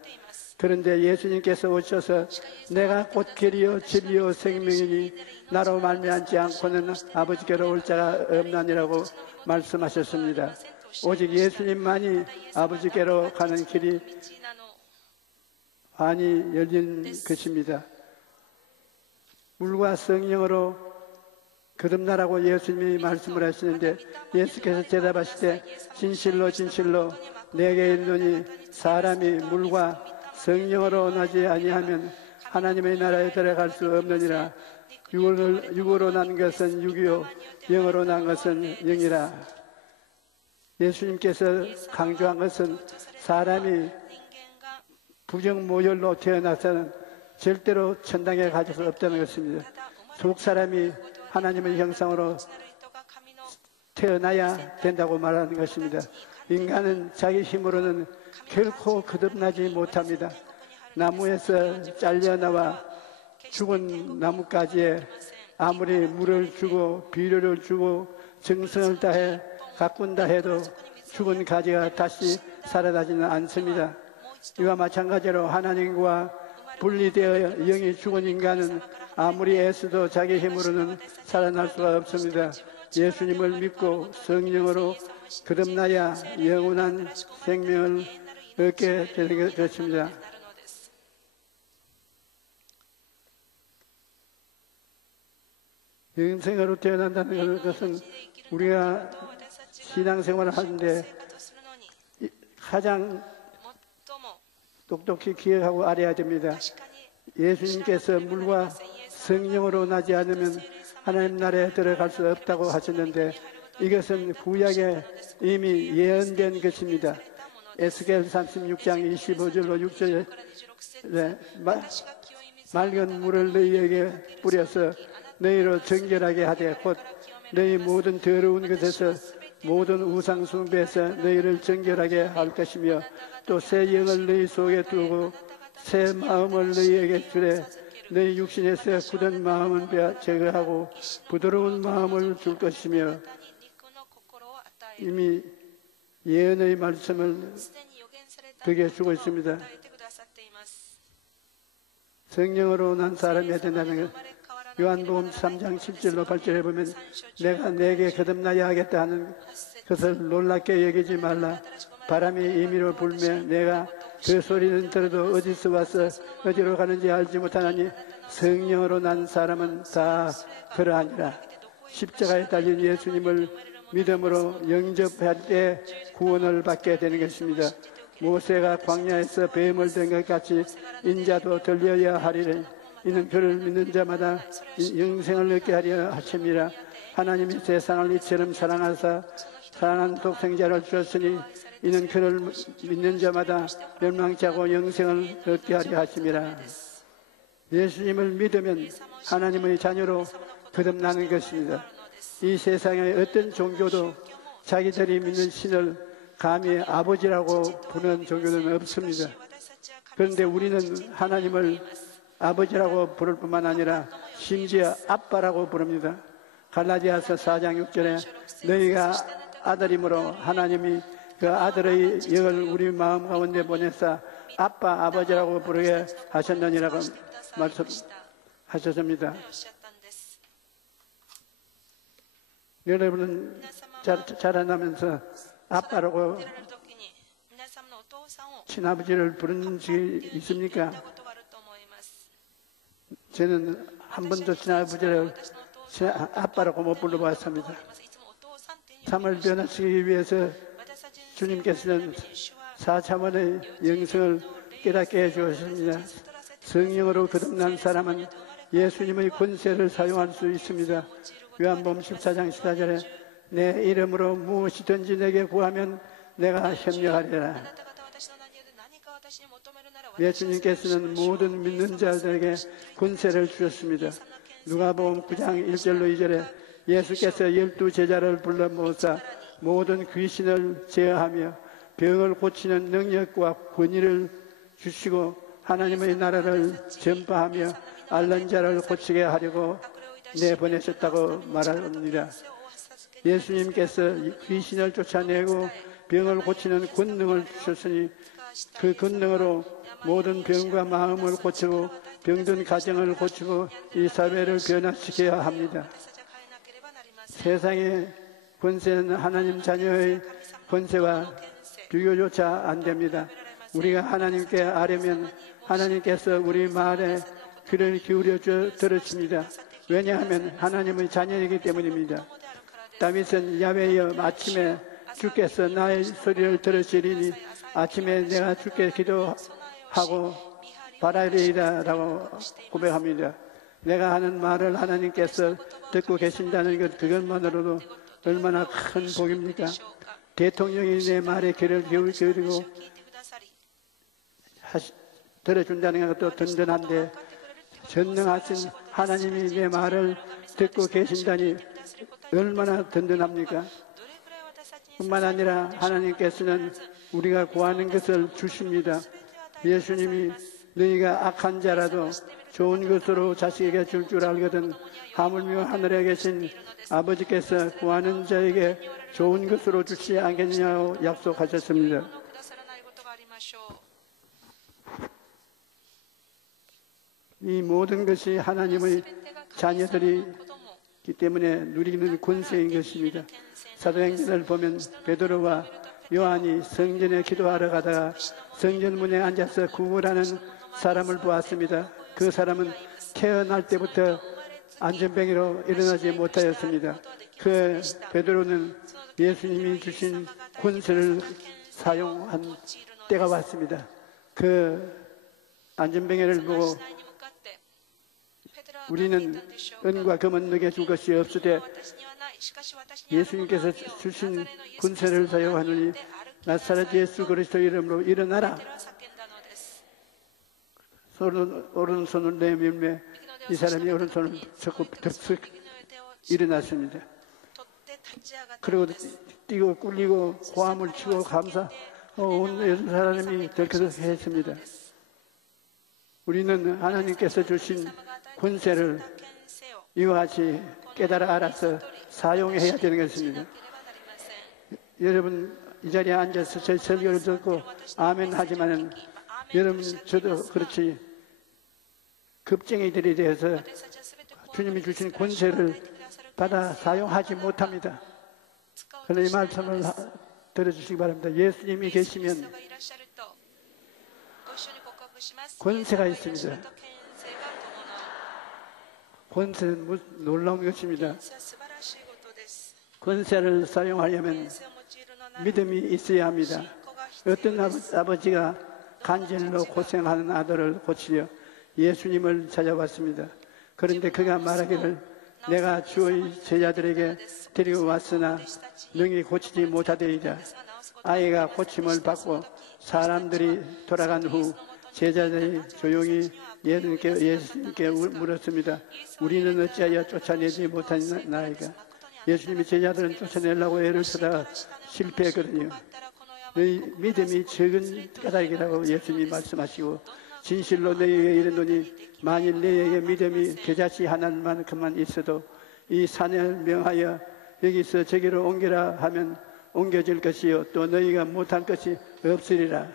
그런데 예수님께서 오셔서 내가 곧 길이요 진리요 생명이니 나로 말미암지 않고는 아버지께로 올 자가 없나니라고 말씀하셨습니다. 오직 예수님만이 아버지께로 가는 길이 많이 열린 것입니다. 물과 성령으로 거듭나라고 예수님이 말씀을 하시는데 예수께서 대답하시되 진실로 진실로 내게 이르노니 사람이 물과 성령으로 나지 아니하면 하나님의 나라에 들어갈 수 없느니라. 육으로 난 것은 육이요 영으로 난 것은 영이라. 예수님께서 강조한 것은 사람이 부정모혈로 태어나서는 절대로 천당에 갈 수 없다는 것입니다. 속 사람이 하나님의 형상으로 태어나야 된다고 말하는 것입니다. 인간은 자기 힘으로는 결코 거듭나지 못합니다. 나무에서 잘려나와 죽은 나뭇가지에 아무리 물을 주고 비료를 주고 정성을 다해 가꾼다 해도 죽은 가지가 다시 살아나지는 않습니다. 이와 마찬가지로 하나님과 분리되어 영이 죽은 인간은 아무리 애써도 자기 힘으로는 살아날 수가 없습니다. 예수님을 믿고 성령으로 거듭나야 영원한 생명을 얻게 되는 것입니다. 영생으로 태어난다는 것은 우리가 신앙생활을 하는데 가장 똑똑히 기억하고 알아야 됩니다. 예수님께서 물과 성령으로 나지 않으면 하나님 나라에 들어갈 수 없다고 하셨는데 이것은 구약에 이미 예언된 것입니다. 에스겔 36장 25절로 6절에 맑은 물을 너희에게 뿌려서 너희로 정결하게 하되 곧 너희 모든 더러운 것에서 모든 우상 숭배에서 너희를 정결하게 할 것이며 또 새 영을 너희 속에 두고 새 마음을 너희에게 주래 너희 육신에서 굳은 마음은 제거하고 부드러운 마음을 줄 것이며 이미 예언의 말씀을 그게 주고 있습니다. 성령으로 난 사람이 된다는 것. 요한복음 3장 7절로 8절에 보면 내가 내게 거듭나야 하겠다 하는 것을 놀랍게 여기지 말라. 바람이 임의로 불며 내가 그 소리는 들어도 어디서 와서 어디로 가는지 알지 못하나니 성령으로 난 사람은 다 그러하니라. 십자가에 달린 예수님을 믿음으로 영접할 때 구원을 받게 되는 것입니다. 모세가 광야에서 뱀을 든 것 같이 인자도 들려야 하리라. 이는 그를 믿는 자마다 영생을 얻게 하려 하심이라. 하나님이 세상을 이처럼 사랑하사 사랑한 독생자를 주셨으니 이는 그를 믿는 자마다 멸망치 않고 영생을 얻게 하려 하심이라. 예수님을 믿으면 하나님의 자녀로 거듭나는 것입니다. 이 세상의 어떤 종교도 자기들이 믿는 신을 감히 아버지라고 부르는 종교는 없습니다. 그런데 우리는 하나님을 아버지라고 부를 뿐만 아니라 심지어 아빠라고 부릅니다. 갈라디아서 4장 6절에 너희가 아들이므로 하나님이 그 아들의 영을 우리 마음 가운데 보내사 아빠 아버지라고 부르게 하셨느니라고 말씀하셨습니다. 여러분은 자라나면서 아빠라고 친아버지를 부른 적이 있습니까? 저는 한 번도 친아버지를 아빠라고 못 불러봤습니다. 삶을 변화시키기 위해서 주님께서는 4차원의 영성을 깨닫게 해주셨습니다. 성령으로 거듭난 사람은 예수님의 권세를 사용할 수 있습니다. 요한복음 14장 14절에 내 이름으로 무엇이든지 내게 구하면 내가 협력하리라. 예수님께서는 모든 믿는 자들에게 권세를 주셨습니다. 누가복음 9장 1절로 2절에 예수께서 12제자를 불러 모으사 모든 귀신을 제어하며 병을 고치는 능력과 권위를 주시고 하나님의 나라를 전파하며 앓는 자를 고치게 하려고 내보내셨다고 말합니다. 예수님께서 귀신을 쫓아내고 병을 고치는 권능을 주셨으니 그 권능으로 모든 병과 마음을 고치고 병든 가정을 고치고 이 사회를 변화시켜야 합니다. 세상의 권세는 하나님 자녀의 권세와 비교조차 안 됩니다. 우리가 하나님께 아뢰면 하나님께서 우리 말에 귀를 기울여 들으십니다. 왜냐하면 하나님의 자녀이기 때문입니다. 다윗은 야훼여 아침에 주께서 나의 소리를 들으시리니 아침에 내가 주께 기도하고 바라리이다 라고 고백합니다. 내가 하는 말을 하나님께서 듣고 계신다는 것 그것만으로도 얼마나 큰 복입니까? 대통령이 내 말에 귀를 기울이고 들어준다는 것도 든든한데 전능하신 하나님이 내 말을 듣고 계신다니 얼마나 든든합니까? 뿐만 아니라 하나님께서는 우리가 구하는 것을 주십니다. 예수님이 너희가 악한 자라도 좋은 것으로 자식에게 줄 줄 알거든 하물며 하늘에 계신 아버지께서 구하는 자에게 좋은 것으로 주시지 않겠냐고 약속하셨습니다. 이 모든 것이 하나님의 자녀들이기 때문에 누리는 권세인 것입니다. 사도행전을 보면 베드로와 요한이 성전에 기도하러 가다가 성전문에 앉아서 구걸하는 사람을 보았습니다. 그 사람은 태어날 때부터 안전병으로 일어나지 못하였습니다. 그 베드로는 예수님이 주신 권세를 사용한 때가 왔습니다. 그 안전병을 보고 우리는 은과 금은 내게 줄 것이 없으되 예수님께서 주신 군세를 사용하느니 나사렛 예수 그리스도 이름으로 일어나라. 오른손을 내밀매 이 사람이 오른손을 잡고 득득 일어났습니다. 그리고 뛰고 꿀리고 고함을 치고 온 사람이 들켜서 했습니다. 우리는 하나님께서 주신 권세를 이와 같이 깨달아 알아서 사용해야 되는 것입니다. 여러분 이 자리에 앉아서 제 설교를 듣고 아멘 하지만은 여러분 저도 그렇지 급쟁이들에 대해서 주님이 주신 권세를 받아 사용하지 못합니다. 그러나 이 말씀을 들어주시기 바랍니다. 예수님이 계시면 권세가 있습니다. 권세는 놀라운 것입니다. 권세를 사용하려면 믿음이 있어야 합니다. 어떤 아버지가 간절로 고생하는 아들을 고치려 예수님을 찾아왔습니다. 그런데 그가 말하기를 내가 주의 제자들에게 데리고 왔으나 능히 고치지 못하되이다. 아이가 고침을 받고 사람들이 돌아간 후 제자들이 조용히 예수님께 물었습니다. 우리는 어찌하여 쫓아내지 못하나이까? 예수님이 제자들은 쫓아내려고 애를 쓰다가 실패했거든요. 너희 믿음이 적은 까닭이라고 예수님이 말씀하시고 진실로 너희에게 이르노니 만일 너희에게 믿음이 겨자씨 하나만큼만 있어도 이 산을 명하여 여기서 저기로 옮기라 하면 옮겨질 것이요 또 너희가 못한 것이 없으리라.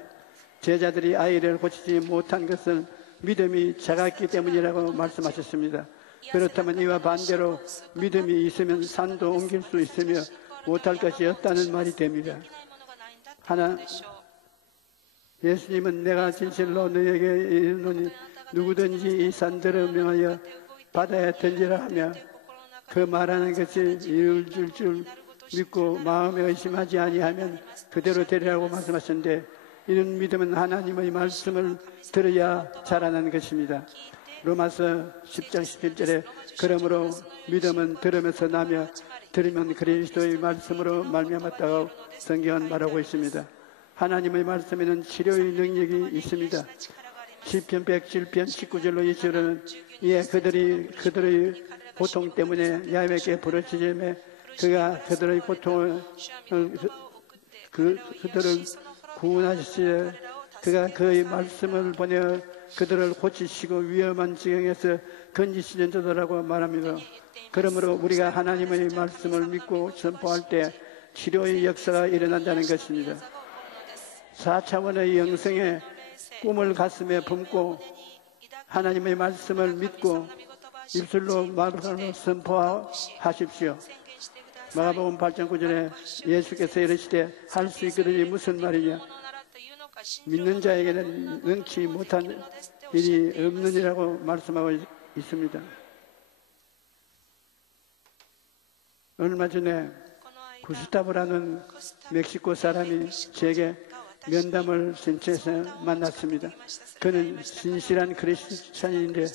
제자들이 아이를 고치지 못한 것은 믿음이 작았기 때문이라고 말씀하셨습니다. 그렇다면 이와 반대로 믿음이 있으면 산도 옮길 수 있으며 못할 것이 없다는 말이 됩니다. 예수님은 내가 진실로 너에게 이르노니 누구든지 이 산들을 명하여 바다에 던지라 하며 그 말하는 것이 이룰 줄 믿고 마음에 의심하지 아니하면 그대로 되리라고 말씀하셨는데 이런 믿음은 하나님의 말씀을 들어야 자라는 것입니다. 로마서 10장 11절에 그러므로 믿음은 들으면서 나며 들으면 그리스도의 말씀으로 말미암았다고 성경은 말하고 있습니다. 하나님의 말씀에는 치료의 능력이 있습니다. 시편 107편 19절로 20절은 이에 그들의 고통 때문에 야훼께 부르짖으며 그가 그들의 고통을 그들을 구원하시되 그가 그의 말씀을 보내 그들을 고치시고 위험한 지경에서 건지시는 자들라고 말합니다. 그러므로 우리가 하나님의 말씀을 믿고 선포할 때 치료의 역사가 일어난다는 것입니다. 4차원의 영성의 꿈을 가슴에 품고 하나님의 말씀을 믿고 입술로 말로 선포하십시오. 마가복음 8장 9절에 예수께서 이르시되 할 수 있거든이 무슨 말이냐? 믿는 자에게는 능치 못한 일이 없느니라고 말씀하고 있습니다. 얼마 전에 구스타브라는 멕시코 사람이 제게 면담을 신청해서 만났습니다. 그는 진실한 크리스찬인데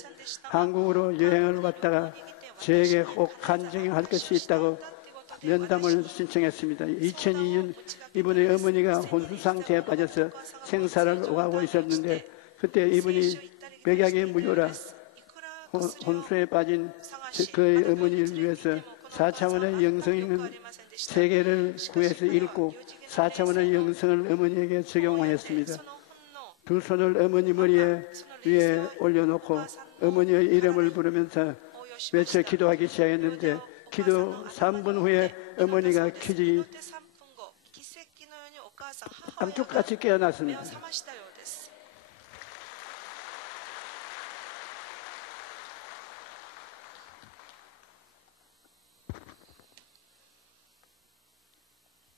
한국으로 여행을 왔다가 제게 꼭 간증할 것이 있다고 면담을 신청했습니다. 2002년 이분의 어머니가 혼수 상태에 빠져서 생사를 오가고 있었는데 그때 이분이 백약의 무효라 혼수에 빠진 그의 어머니를 위해서 4차원의 영성인 세계를 구해서 읽고 4차원의 영성을 어머니에게 적용하였습니다. 두 손을 어머니 머리 위에 올려놓고 어머니의 이름을 부르면서 외쳐 기도하기 시작했는데 기도 3분 후에 어머니가 기적이 감쪽같이 깨어났습니다.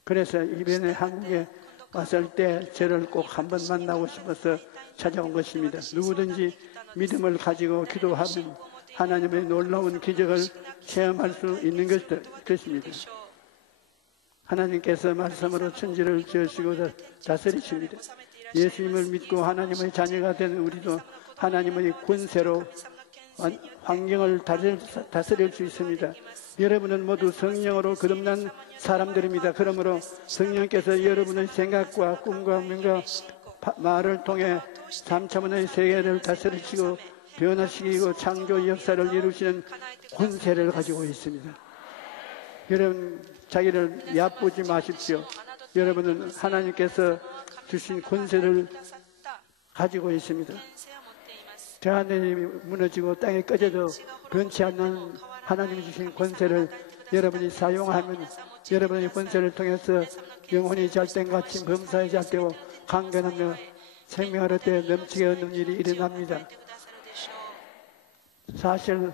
그래서 이번에 한국에 왔을 때 저를 꼭 한번 만나고 싶어서 찾아온 것입니다. 누구든지 믿음을 가지고 기도하면 하나님의 놀라운 기적을 체험할 수 있는 것입니다. 하나님께서 말씀으로 천지를 지으시고 다스리십니다. 예수님을 믿고 하나님의 자녀가 된 우리도 하나님의 권세로 환경을 다스릴 수 있습니다. 여러분은 모두 성령으로 거듭난 사람들입니다. 그러므로 성령께서 여러분의 생각과 꿈과 명과 말을 통해 3차원의 세계를 다스리시고 변화시키고 창조 역사를 이루시는 권세를 가지고 있습니다. 여러분 자기를 얕보지 마십시오. 여러분은 하나님께서 주신 권세를 가지고 있습니다. 저 하늘이 무너지고 땅에 꺼져도 변치 않는 하나님이 주신 권세를 여러분이 사용하면 여러분의 권세를 통해서 영혼이 잘된 같이 범사에 잘되고 강건하며 생명을 얻되 넘치게 얻는 일이 일어납니다. 사실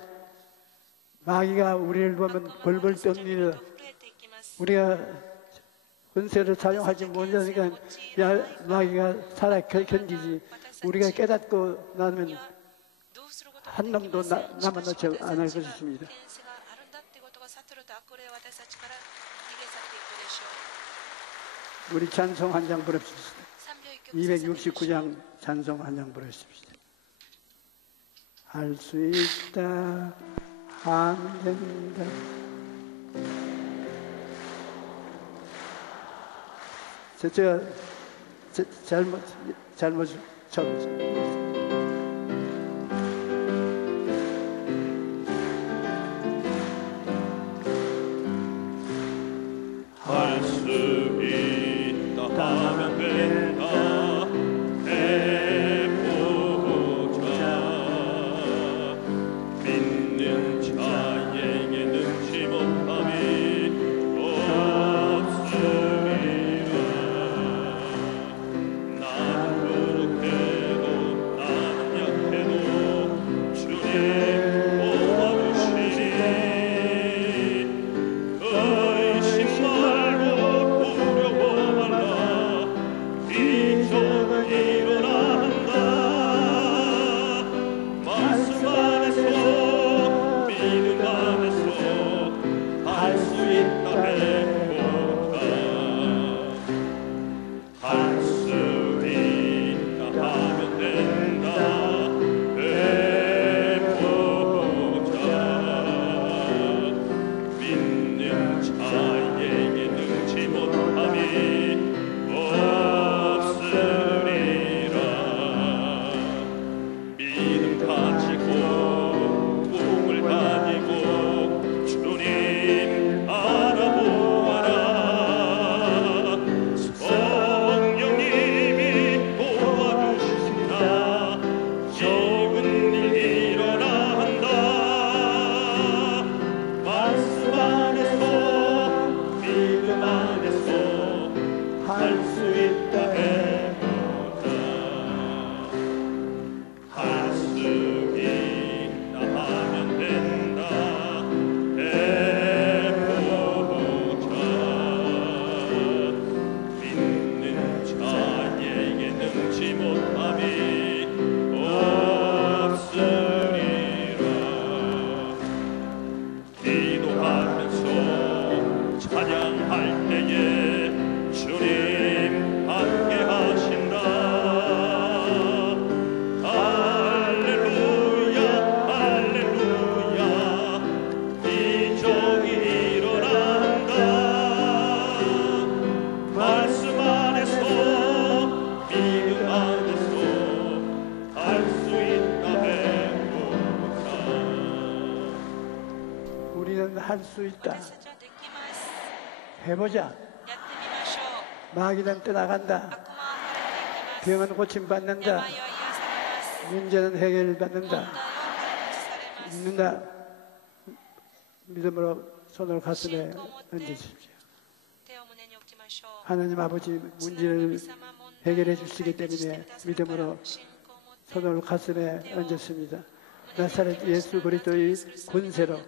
마귀가 우리를 보면 벌벌 떱니다. 우리가 권세를 사용하지 못하니까 마귀가 살아 견디지. 우리가 깨닫고 나면 한 놈도 남아놓지 않을 것입니다. 우리 찬송 한 장 부릅시다. 269장 찬송 한 장 부릅시다. 할 수 있다 하면 된다. 제가 잘못 할 수 있다 하면 된다. 해보자. 믿는 자에게 능치 못함이 없으리라. 나는 부족해도 나는 약해도 주님 도와주시니 의심 말고 두려워 말라. 기적은 일어난다. 말씀 안에서 믿음 안에서 할 수 있다 해보자. 할 수 있다 하면 된다. 해보자. 믿는 자에게 능치 못함이 없으리라. 믿음 가지고 꿈을 가지고 주님 알아보아라. 성령님이 도와주시리라. 기쁜 일 일어난다. 말씀 안에서 믿음 안에서 할 수 있다 해보자. 할 수 있다 하면 된다. 해보자. 믿는 자에게 능치 못함이 없으리라. 기도하면서 찬양할 때에 주님 함께 하신다. 할렐루야 할렐루야. 기적이 일어난다. 말씀 안에서 믿음 안에서 할 수 있다 해보자. 우리는 할 수 있다. 해보자. 마귀는 떠나간다. 병은 고침받는다. 문제는 해결받는다. 믿는다. 믿음으로 손을 가슴에 얹으십시오. 하나님 아버지 문제를 해결해 주시기 때문에 믿음으로 손을 가슴에 얹었습니다. 나사렛 예수 그리스도의 권세로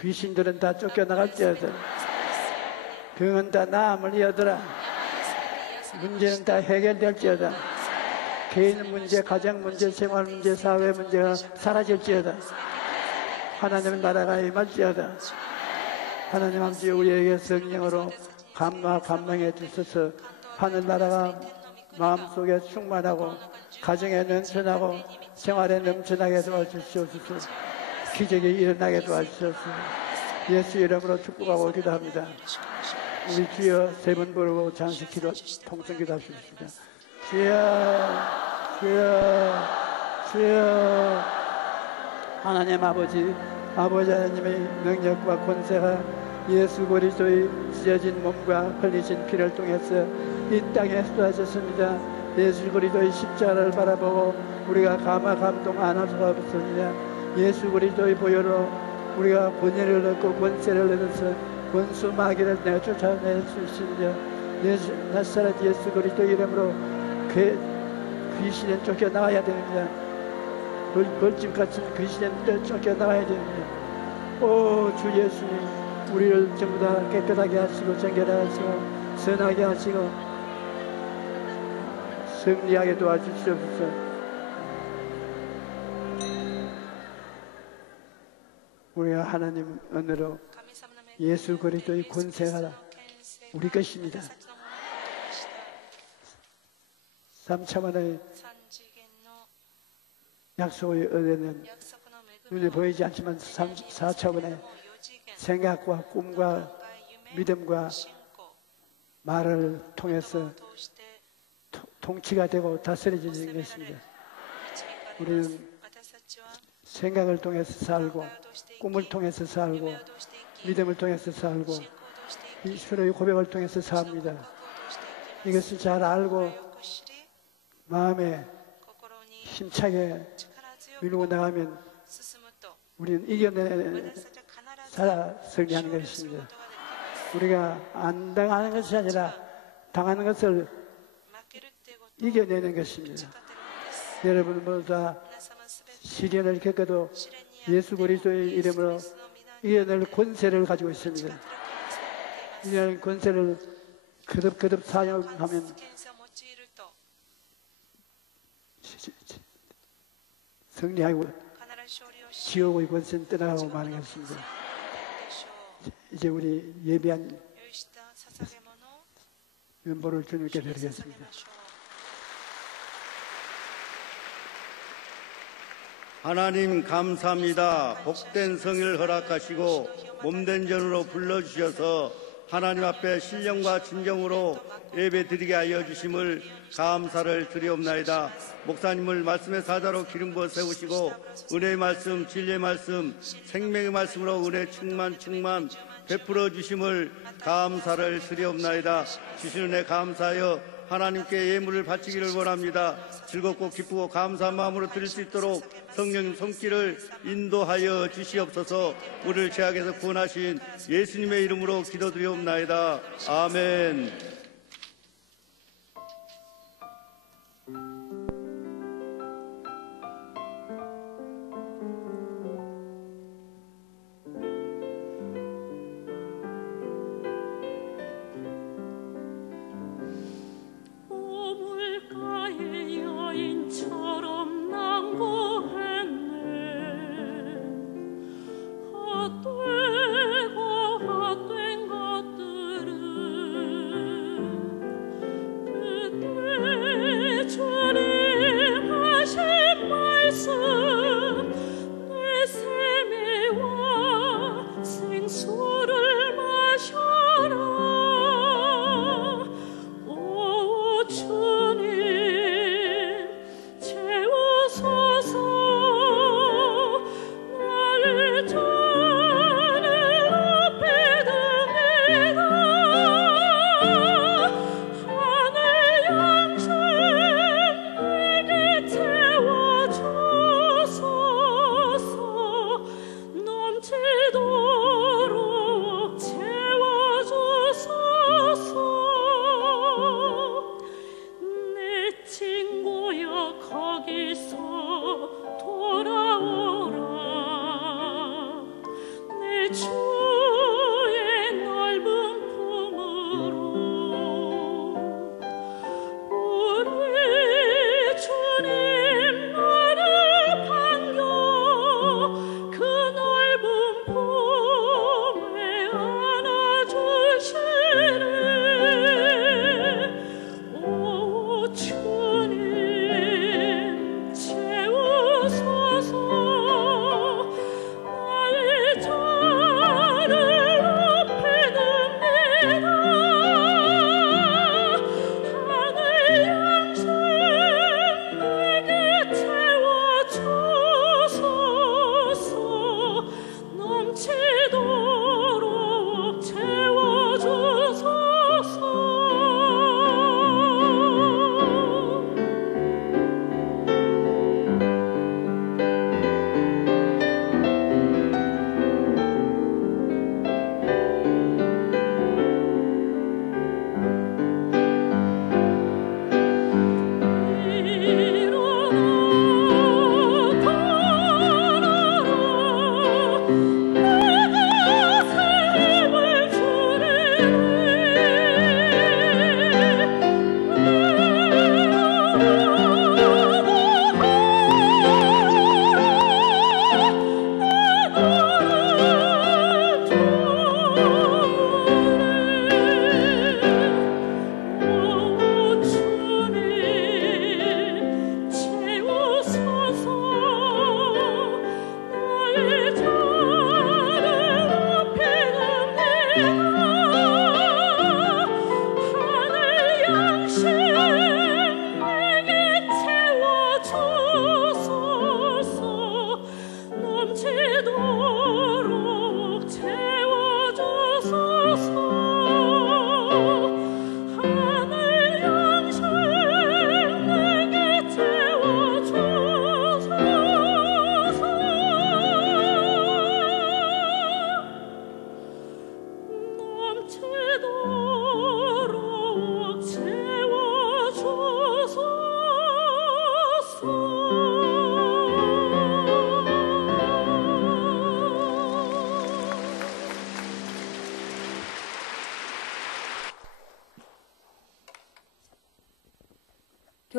귀신들은 다 쫓겨나갈지어다. 병은 다 나음을 이어더라. 문제는 다 해결될지어다. 개인 문제, 가정 문제, 생활 문제, 사회 문제가 사라질지어다. 하나님의 나라가 임할지어다. 하나님 아버지 우리에게 성령으로 감화 감명해 주셔서 하늘나라가 마음속에 충만하고 가정에 넘쳐나고 생활에 넘쳐나게 도와주시옵소서. 기적이 일어나게 도와주시옵소서. 예수 이름으로 축복하고 기도합니다. 우리 주여 세 번 부르고 장식기도 통성기도 하십시다. 주여 주여 주여. 하나님 아버지 하나님의 능력과 권세가 예수 그리스도의 찢어진 몸과 흘리신 피를 통해서 이 땅에 쏟아졌습니다. 예수 그리스도의 십자가를 바라보고 우리가 감동 안 할 수가 없습니다. 예수 그리스도의 보혈로 우리가 번뇌를 얻고 권세를 얻어서 원수 마귀를 내쫓아낼 수 있습니다. 나사렛 예수 그리스도 이름으로 귀신은 쫓겨나가야 됩니다. 벌집 같은 귀신은 쫓겨나가야 됩니다. 오 주 예수님, 우리를 전부 다 깨끗하게 하시고 정결하게 하시고 선하게 하시고 승리하게 도와주시옵소서. 우리가 하나님 은혜로 예수 그리스도의 권세가 우리 것입니다. 3차원의 약속의 은혜는 눈에 보이지 않지만 4차원의 생각과 꿈과 믿음과 말을 통해서 통치가 되고 다스려지는 것입니다. 우리는 생각을 통해서 살고 꿈을 통해서 살고 믿음을 통해서 살고 서로의 고백을 통해서 삽니다. 이것을 잘 알고 마음에 힘차게 밀고 나가면 우리는 이겨내 승리하는 것입니다. 우리가 안 당하는 것이 아니라 당하는 것을 이겨내는 것입니다. 여러분 모두 다 시련을 겪어도 예수 그리스도의 이름으로 이겨낼 권세를 가지고 있습니다. 이겨낼 권세를 거듭 사용하면 승리하고 지옥의 권세는 떠나가고 마는 것입니다. 이제 우리 예비한 연보를 주님께 드리겠습니다. 하나님 감사합니다. 복된 성일 허락하시고 몸된 전으로 불러주셔서 하나님 앞에 신령과 진정으로 예배드리게 하여 주심을 감사를 드리옵나이다. 목사님을 말씀의 사자로 기름 부어 세우시고 은혜의 말씀, 진리의 말씀, 생명의 말씀으로 은혜 충만 베풀어 주심을 감사를 드리옵나이다. 주신 은혜 감사하여 하나님께 예물을 바치기를 원합니다. 즐겁고 기쁘고 감사한 마음으로 드릴 수 있도록 성령님 손길을 인도하여 주시옵소서. 우리를 죄악에서 구원하신 예수님의 이름으로 기도드리옵나이다. 아멘. 주님 채우소서 나의 잔을 높이 듭니다 하늘 양식 내게 채워주소서 넘치도록 채워주소서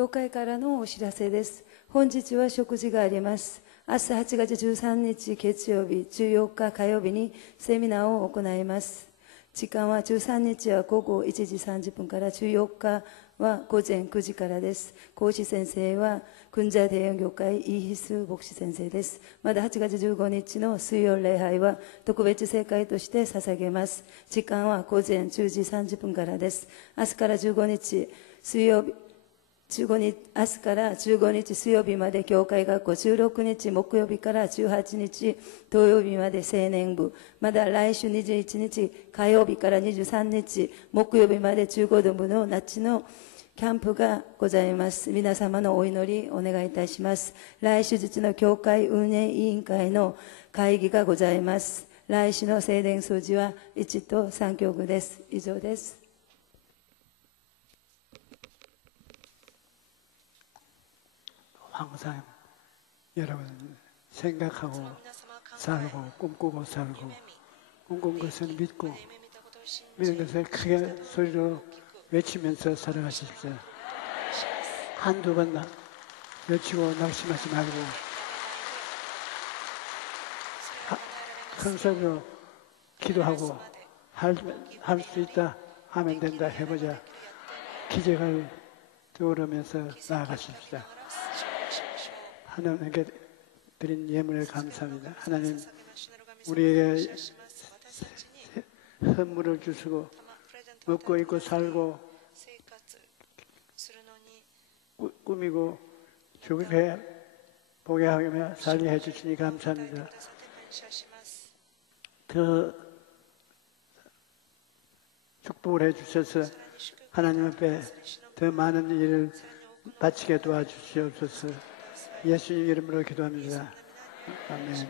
教会からのお知らせです。本日は食事があります。明日8月13日月曜日、14日火曜日にセミナーを行います。時間は13日は午後1時30分から14日は午前9時からです。講師先生は군자 대형教会イーヒス牧師先生です。また8月15日の水曜礼拝は特別聖会として捧げます。時間は午前10時30分からです。明日から15日水曜日明日から15日水曜日まで教会学校、16日木曜日から18日土曜日まで青年部、また来週21日火曜日から23日木曜日まで中高部の夏のキャンプがございます。皆様のお祈りお願いいたします。来週日の教会運営委員会の会議がございます。来週の聖殿掃除は1と3曲です。以上です。 항상 여러분 생각하고 살고 꿈꾸고 살고 꿈꾼 것을 믿고 믿는 것을 크게 소리로 외치면서 살아가십시오. 한두 번 외치고 낙심하지 말고 큰 소리로 기도하고 할 수 있다 하면 된다 해보자. 기적을 떠오르면서 나아가십시오. 하나님께 드린 예물에 감사합니다. 하나님 우리에게 선물을 주시고 먹고 입고 살고 꾸미고 주게 보게 하며 살게 해주시니 감사합니다. 더 축복을 해주셔서 하나님 앞에 더 많은 일을 바치게 도와주시옵소서. 예수님 이름으로 기도합니다. 아멘.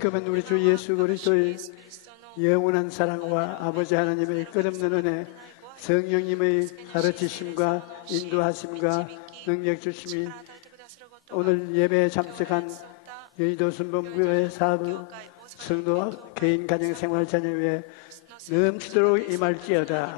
지금은 우리 주 예수 그리스도의 영원한 사랑과 아버지 하나님의 끝없는 은혜, 성령님의 가르치심과 인도하심과 능력 주심이 오늘 예배에 참석한 여의도 순복음교회 사부 성도 개인 가정 생활 자녀 위에 넘치도록 임할지어다.